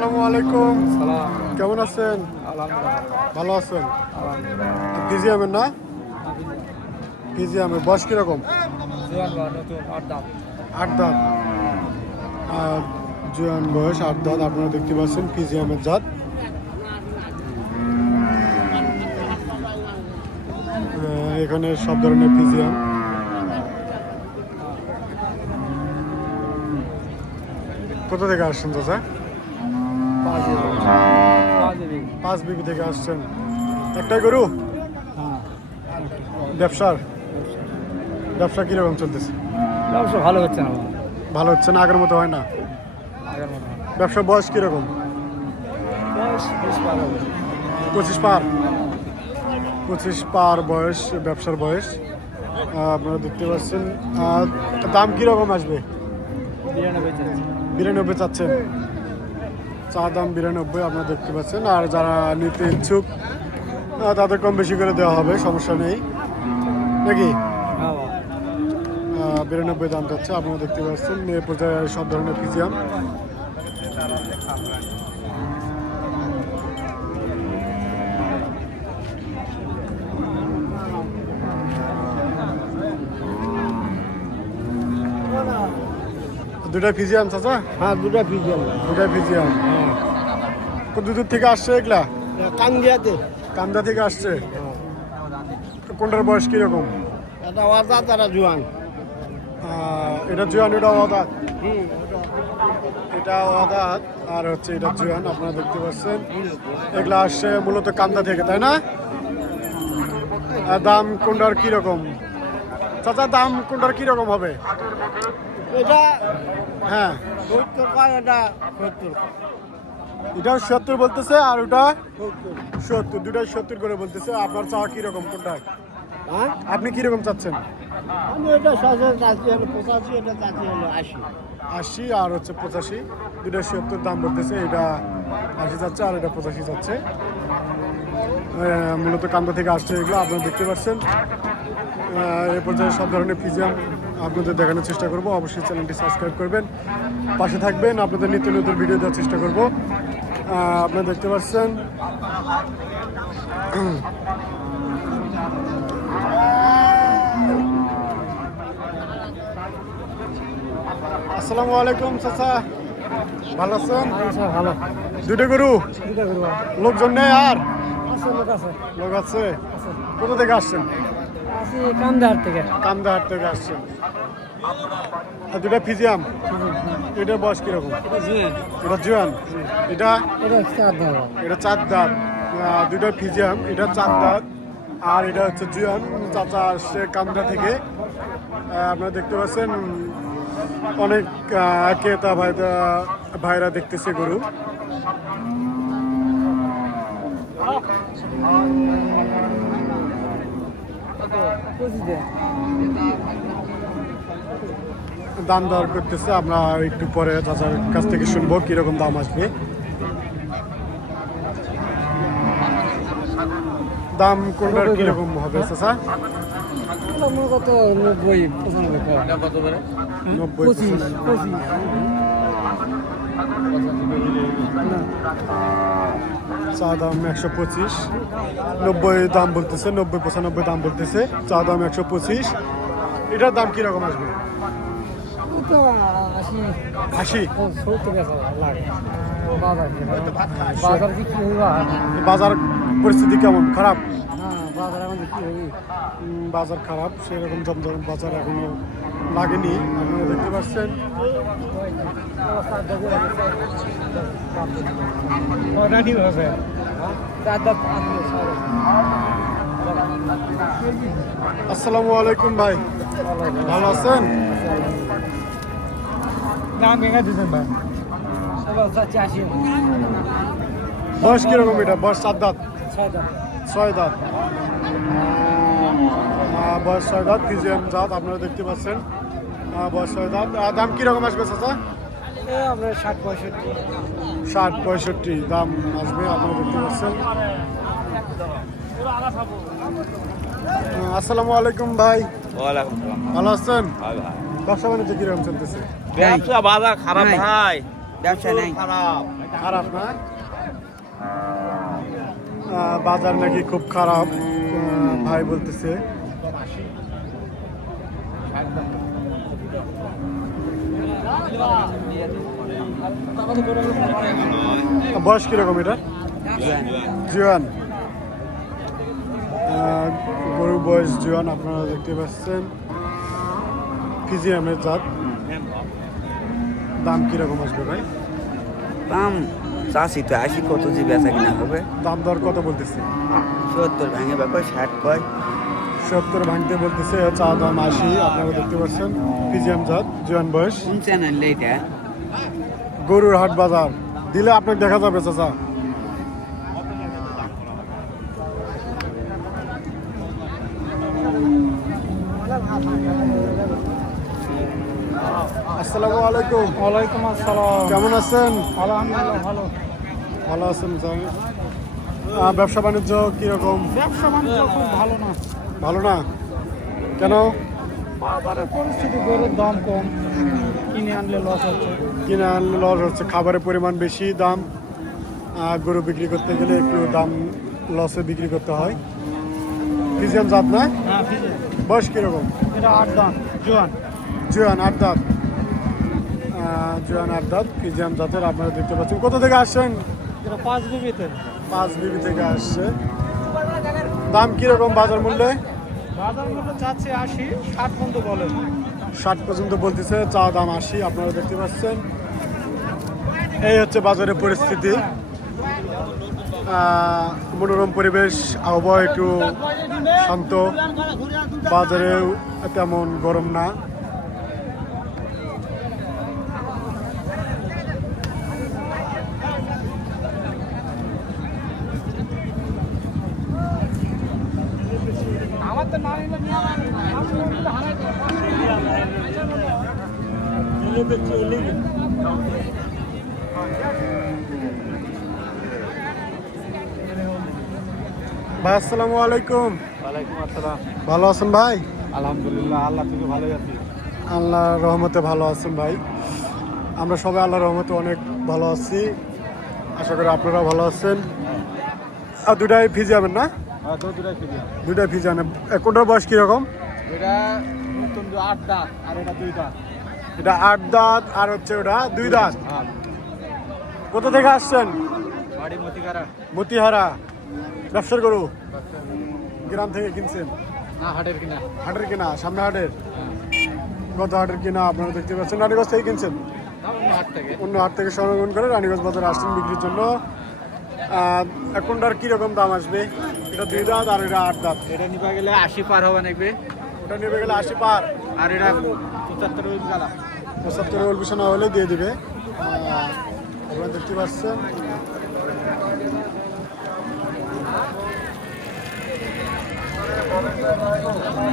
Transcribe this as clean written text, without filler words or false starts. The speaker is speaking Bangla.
আসসালামু আলাইকুম। সালাম। কেমন আছেন? আলহামদুলিল্লাহ। ভালো আছেন? আলহামদুলিল্লাহ। ফিজিয়ামের না? ফিজিয়ামের বয়স কিরকম? জোয়ান বা নতুন 8 দাম। 8 দাঁত। আর জুয়ান বয়স 8 দাঁত। আপনারা দেখতে পাচ্ছেন ফিজিয়ামের জাত। এখানে সব ধরনের ফিজিয়াম। কোথা থেকে আসছেন চাচা? 5 বিবি থেকে আসছেন। একটাই গরু? ব্যবসা কিরকম চলতেছে? ব্যবসা ভালো হচ্ছে না। ভালো হচ্ছে না, আগের মতো হয় না। আগের মতো ব্যবসার বয়স কিরকম? বয়স 20 পার হবে। 25 পার। 25 পার বয়স, ব্যবসার বয়স। আপনারা দেখতে পাচ্ছেন। দাম কিরকম আসবে? 92 চাচ্ছেন। চা দাম 92 আপনারা দেখতে পাচ্ছেন। আর যারা নিতে ইচ্ছুক তাদের কম বেশি করে দেওয়া হবে, সমস্যা নেই নাকি? 92 দাম যাচ্ছে। আপনারা দেখতে পাচ্ছেন এ পর্যায়ে সব ধরনের ফিজিয়াম। দুটা ফিজিয়াম চাচা? হ্যাঁ, দুটা ফিজিয়াম। দুটা ফিজিয়াম। কত দূর থেকে আসছে এগুলা? কান্দিয়াতে। কান্দা থেকে আসছে। কোনটার বয়স কিরকম? এটা ওয়াদা তারা জোয়ান। এটা জুয়ান, এটা অদাত। এটা অদাত আর হচ্ছে এটা জুয়ান। আপনারা দেখতে পাচ্ছেন এগুলা আসছে মূলত কান্দা থেকে, তাই না? দাম কোনটার কিরকম চাচা? দাম কোনটার কিরকম হবে? এটা হ্যাঁ, 70 কয়, এটা 70। এটা 70 বলতেছে আর ওটা 70। দুটাই 70 করে বলতেছে। আপনার চাওয়া কিরকম কোনটায়? হ্যাঁ, আপনি কিরকম চাচ্ছেন? আমি এটা 60 চাচ্ছি, হলো 85, এটা চাচ্ছি হলো 80। 80 আর হচ্ছে 85। দুটা 70 দাম বলতেছে। এটা 80 যাচ্ছে আর এটা 85 যাচ্ছে। মূলত কান্দা থেকে আসছে এগুলো, আপনারা দেখতে পাচ্ছেন। এ পর্যায়ে সব ধরনের ফিজিয়াম আপনাদের দেখানোর চেষ্টা করব। অবশ্যই চ্যানেলটি সাবস্ক্রাইব করবেন, পাশে থাকবেন। আপনাদের নিত্য নতুন ভিডিও দেওয়ার চেষ্টা করব। আপনারা দেখতে পাচ্ছেন আসসালামু আলাইকুম চাচা, ভালো আছেন? ভালো। দুটো গরু? দুটা করবো। লোকজন নেই আর? আছে, লোক আছে। লোক আছে। কোথা থেকে আসছেন? আছি কান্দাহার থেকে। কান্দাহাট থেকে আসছেন। আর দুটা ফিজিয়াম। এটার বয়স কিরকম? এটা জুয়ান। এটা এটা 4 দাম। এটা 4 দাঁত। দুটা ফিজিয়াম, এটা 4 দাঁত আর এটা হচ্ছে জুয়ান। চাচা আসছে কান্দা থেকে। আপনারা দেখতে পাচ্ছেন অনেক ক্রেতা ভাইরা দেখতেছে গরু। দাম দর করতেছে। আমরা একটু পরে চাচার কাছ থেকে শুনবো কিরকম দাম আসবে। দাম কোনটার কিরকম হবে চাচা? 90, 95। 90। চা দাম 125। 90 দাম বলতেছে। 90, 95 দাম বলতেছে। চা দাম 125। এটার দাম কিরকম আসবে? 80। বাজার পরিস্থিতি কেমন? খারাপ? বাজার খারাপ, সেরকম জমজম বাজার এখনো লাগেনি। আপনারা দেখতে পাচ্ছেন আসসালামু আলাইকুম ভাই, ভালো আছেন? বয়স কিরকম এটা? বয়স 4 দাঁত? 6 দাঁত। বয়স 6 দাঁত, ফিজিয়াম জাত। আপনারা দেখতে পাচ্ছেন বয়স 6 দাঁত। দাম কিরকম আসবে চাচা? আপনার 60-65। 60-65 দাম আসবে। আপনারা দেখতে পাচ্ছেন। আসসালামু আলাইকুম ভাই, ভালো আছেন? ব্যবসা বাণিজ্য কিরকম চলতেছে? ব্যবসা বাজার খারাপ ভাই। ব্যবসা নাই। খারাপ না? বাজার নাকি খুব খারাপ ভাই বলতেছে। বয়স কিরকম এটা? জুয়ান। গরুর বয়স জুয়ান, আপনারা দেখতে পাচ্ছেন। ফিজিয়ামের জাত। দাম কিরকম আসবে ভাই? দাম চাষি তো 80 কত যে বেচা কিনা হবে। দাম দর কত বলতেছে? 70 ভেঙে ব্যাপার 60 কয়। 70 ভাঙতে বলতেছে, চা দাম 80। আপনারা দেখতে পাচ্ছেন ফিজিয়াম জাত, জুয়ান বয়স। কোন চ্যানেল এইটা? গরুর হাট বাজার দিলে আপনাকে দেখা যাবে চাচা। আসসালামু আলাইকুম। ওয়ালাইকুম আসসালাম। কেমন আছেন? আলহামদুলিল্লাহ ভালো। ভালো আছেন স্যার। ব্যবসা বাণিজ্য কিরকম? ব্যবসা বাণিজ্য খুব ভালো না। ভালো না কেন? বাজারের পরিস্থিতি, গরুর দাম কম, কিনে আনলে লস হচ্ছে। কিনে আনলে লস হচ্ছে, খাবারের পরিমাণ বেশি, দাম। গরু বিক্রি করতে গেলে একটু দাম লসে বিক্রি করতে হয়। ফিজিয়াম জাত না? হ্যাঁ ফিজে। বয়স কিরকম? এটা 8 দাম জোয়ান। জুয়ান 8 দাঁত। জুয়ান 8 দাঁত ফিজিয়াম জাতের, আপনারা দেখতে পাচ্ছেন। কোথা থেকে আসছেন? এটা 5 বিবিতে। 5 বিবি থেকে আসছে। দাম কিরকম বাজার মূল্যে? বাজার মূল্য চাচ্ছে 80, 60 পর্যন্ত বলে। 60 পর্যন্ত বলতেছে, চা দাম 80। আপনারা দেখতে পাচ্ছেন। এই হচ্ছে বাজারের পরিস্থিতি। মনোরম পরিবেশ, আবহাওয়া একটু শান্ত, বাজারেও তেমন গরম না। আমার তো না নিলে নিয়ে ভাই আসসালামু আলাইকুম। ওয়ালাইকুম আসসালাম। ভালো আছেন ভাই? আলহামদুলিল্লাহ, আল্লাহ থেকে ভালোই আছি। আল্লাহর রহমতে ভালো আছেন ভাই। আমরা সবাই আল্লাহর রহমতে অনেক ভালো আছি। আশা করি আপনারা ভালো আছেন। আর দুটাই ফিজি যাবেন না? দুটাই ফিরে। দুটাই ফিজি আনে। কোনটার বয়স কীরকম? এটা নতুন 8 দাঁত আর এটা 2 দাঁত। এটা 8 দাঁত আর হচ্ছে ওটা 2 দাঁত। হ্যাঁ। কোথা থেকে আসছেন? বাড়ি মতিকারা। মতিহারা। ব্যবসার গরু? গ্রাম থেকে কিনছেন? না, হাটের কিনা। হাটের কিনা? সামনে হাটের? কত হাটের কিনা আপনারা দেখতে পাচ্ছেন। রানীগঞ্জ থেকে কিনছেন? হাট থেকে। অন্য হাট থেকে সংগ্রহণ করে রানীগঞ্জ বাজারে আসছেন বিক্রির জন্য। এখনটার কীরকম দাম আসবে? এটা 2 দাঁত আর এটা 8 দাঁত। এটা নিবা গেলে 80 পার হবে নাকি? ওটা নেবে গেলে 80 পার। আর এটা 75 হইল জ্বালা। 75 ওল বিছানা হলে দিয়ে দিবে। আপনারা দেখতে পাচ্ছেন।